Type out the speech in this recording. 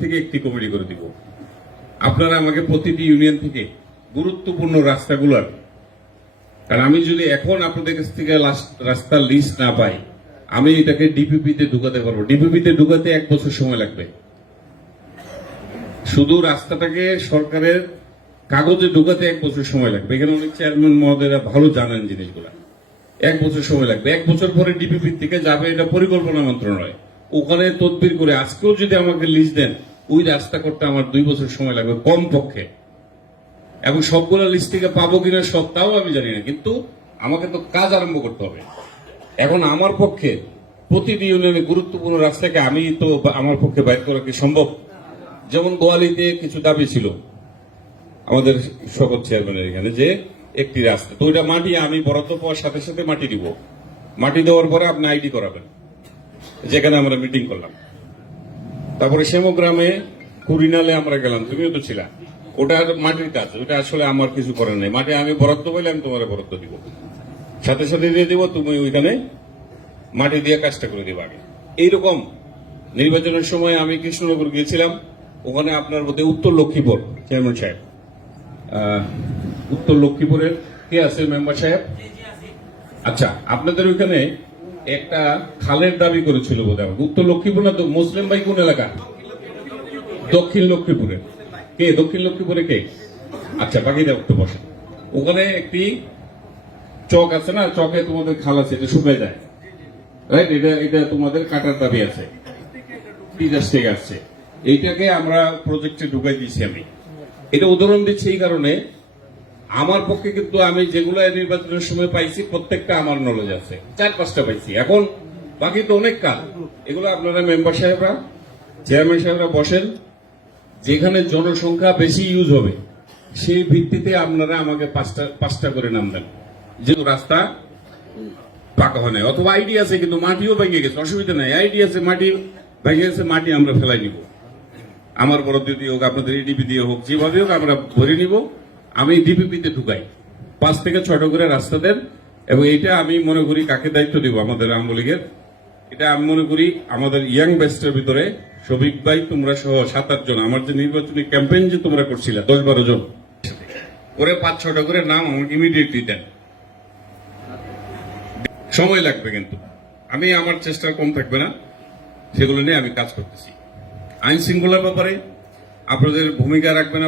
থেকে একটি কমিটি করে দিব। আপনারা আমাকে প্রতিটি ইউনিয়ন থেকে গুরুত্বপূর্ণ রাস্তাগুলোর, কারণ আমি যদি এখন আপনাদের কাছ থেকে রাস্তার লিস্ট না পাই, আমি এটাকে ডিপিপিতে ঢুকাতে পারবো। ডিপিপিতে ঢুকাতে 1 বছর সময় লাগবে। শুধু রাস্তাটাকে সরকারের কাগজে ঢুকাতে 1 বছর সময় লাগবে। এখানে অনেক চেয়ারম্যান মহোদয়রা ভালো জানেন জিনিসগুলা। 1 বছর সময় লাগবে। 1 বছর পরে ডিপিপি থেকে যাবে, এটা পরিকল্পনা মন্ত্রণালয়। ওখানে তদবির করে আজকেও যদি আমাকে লিস্ট দেন, ওই রাস্তা করতে আমার 2 বছর সময় লাগবে কম পক্ষে। এবং সবগুলো লিস্ট থেকে পাবো কিনা সবটাও আমি জানি না, কিন্তু আমাকে তো কাজ আরম্ভ করতে হবে। এখন আমার পক্ষে প্রতিটি ইউনিয়নে গুরুত্বপূর্ণ রাস্তাকে আমি তো আমার পক্ষে বাইর করা কি সম্ভব? যেমন গোয়ালিতে কিছু দাবি ছিল আমাদের সকল চেয়ারম্যানের এখানে, যে একটি রাস্তা, তো ওইটা মাটি আমি বরাদ্দ পাওয়ার সাথে সাথে মাটি দিব। মাটি দেওয়ার পরে আপনি আইডি করাবেন, যেখানে আমরা মিটিং করলাম। তারপরে শ্যামগ্রামে কুড়িনালে আমরা গেলাম, তুমিও তো ছিলা। ওটা মাটির কাজ, ওটা আসলে আমার কিছু করার নেই। মাটি আমি বরাদ্দ পাইলে আমি তোমার বরাদ্দ দিব, সাথে সাথে দিয়ে দিব। তুমি ওইখানে মাটি দিয়ে কাজটা করে দিবা আগে। এইরকম নির্বাচনের সময় আমি কৃষ্ণনগর গিয়েছিলাম, ওখানে আপনার বোধ উত্তর লক্ষ্মীপুর চেয়ারম্যান সাহেব, উত্তর লক্ষ্মীপুরের কে আছে মেম্বার সাহেব? আচ্ছা, আপনাদের ওইখানে একটা খালের দাবি করেছিল বোধ হয়। উত্তর লক্ষ্মীপুর না তো? মুসলিম ভাই কোন এলাকা? দক্ষিণ লক্ষ্মীপুরে। কে দক্ষিণ লক্ষ্মীপুরে কে? আচ্ছা, বাকিটা একটু বসে। ওখানে একটি চক আছে না, চকে তোমাদের খাল আছে, এটা শুকিয়ে যায়, রাইট? এটা তোমাদের কাটার দাবি আছে, বিদেশ থেকে আসছে। এইটাকে আমরা প্রজেক্টে ঢুকাই দিয়েছি। আমি এটা উদাহরণ দিচ্ছি এই কারণে, আমার পক্ষে কিন্তু আমি যেগুলো নির্বাচনের সময় পাইছি প্রত্যেকটা আমার নলেজ আছে। 4-5টা পাইছি। এখন বাকি তো অনেক কাজ। এগুলো আপনারা মেম্বার সাহেবরা, চেয়ারম্যান সাহেবরা বসেন, যেখানে জনসংখ্যা বেশি ইউজ হবে সেই ভিত্তিতে আপনারা আমাকে 5টা করে নাম দেন। যেহেতু রাস্তা পাকা হয় নাই, অথবা আইডি আছে কিন্তু মাটিও ভেঙে গেছে, অসুবিধা নাই। আইডি আছে, মাটি ভেঙে গেছে, মাটি আমরা ফেলাই নিব। আমার বরাদ্দ দিয়ে হোক, আপনাদের এডিপি দিয়ে হোক, যেভাবে হোক আমরা ভরে নিব। আমি ডিপিপিতে ঢুকাই 5 থেকে 6টা করে রাস্তা দেন। এবং এইটা আমি মনে করি কাকে দায়িত্ব দিব? আমাদের আওয়ামী লীগের। এটা আমি মনে করি আমাদের ইয়াং ব্যাচটার ভিতরে শফিক ভাই, তোমরা সহ 7-8 জন, আমার যে নির্বাচনী ক্যাম্পেইন যে তোমরা করছিলে 10-12 জন করে 5-6টা করে নাম আমাকে ইমিডিয়েটলি দেন। সময় লাগবে কিন্তু আমি, আমার চেষ্টা কম থাকবে না। সেগুলো নিয়ে আমি কাজ করতেছি। আইন শৃঙ্খলার ব্যাপারে আপনাদের ভূমিকা রাখবেন।